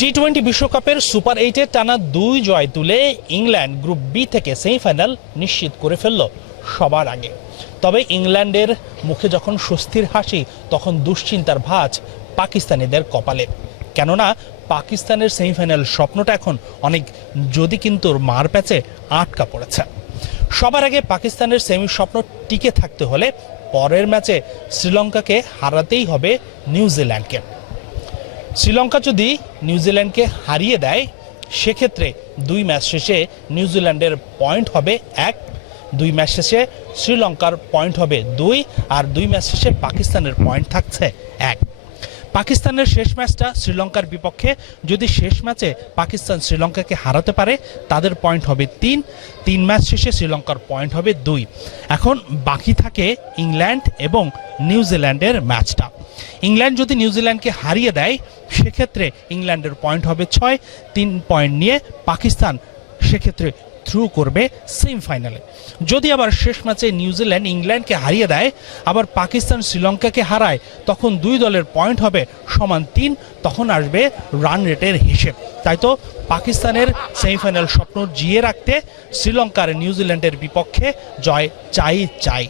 টি-20 বিশ্বকাপের সুপার 8-এ টানা 2 জয় তুলে ইংল্যান্ড গ্রুপ বি থেকে সেমিফাইনাল নিশ্চিত করে ফেলল সবার আগে। তবে ইংল্যান্ডের মুখে যখন স্বস্তির হাসি, তখন দুশ্চিন্তার ভাঁজ পাকিস্তানিদের কপালে। কেননা পাকিস্তানের সেমিফাইনাল স্বপ্নটা এখন অনেক যদি কিন্তু মার প্যাচে আটকা পড়েছে। সবার আগে পাকিস্তানের সেমি স্বপ্ন টিকে থাকতে হলে পরের ম্যাচে শ্রীলঙ্কাকে হারাতেই হবে নিউজিল্যান্ডকে। শ্রীলঙ্কা যদি নিউজিল্যান্ডকে হারিয়ে দেয়, সেক্ষেত্রে 2 ম্যাচ শেষে নিউজিল্যান্ডের পয়েন্ট হবে 1, 2 ম্যাচ শেষে শ্রীলঙ্কার পয়েন্ট হবে 2, আর 2 ম্যাচ শেষে পাকিস্তানের পয়েন্ট থাকছে 1। পাকিস্তানের শেষ ম্যাচটা শ্রীলঙ্কার বিপক্ষে। যদি শেষ ম্যাচে পাকিস্তান শ্রীলঙ্কাকে হারাতে পারে, তাদের পয়েন্ট হবে 3 ম্যাচ শেষে শ্রীলঙ্কার পয়েন্ট হবে 2। এখন বাকি থাকে ইংল্যান্ড এবং নিউজিল্যান্ডের ম্যাচটা। ইংল্যান্ড যদি নিউজিল্যান্ডকে হারিয়ে দেয়, সেক্ষেত্রে ইংল্যান্ডের পয়েন্ট হবে 6, 3 পয়েন্ট নিয়ে পাকিস্তান সেক্ষেত্রে থ্রু করবে সেমিফাইনালে। যদি আবার শেষ ম্যাচে নিউজিল্যান্ড ইংল্যান্ডকে হারিয়ে দেয়, আবার পাকিস্তান শ্রীলঙ্কাকে হারায়, তখন 2 দলের পয়েন্ট হবে সমান 3, তখন আসবে রান রেটের হিসেব। তাই তো পাকিস্তানের সেমিফাইনাল স্বপ্ন জিয়ে রাখতে শ্রীলঙ্কার নিউজিল্যান্ডের বিপক্ষে জয় চাই।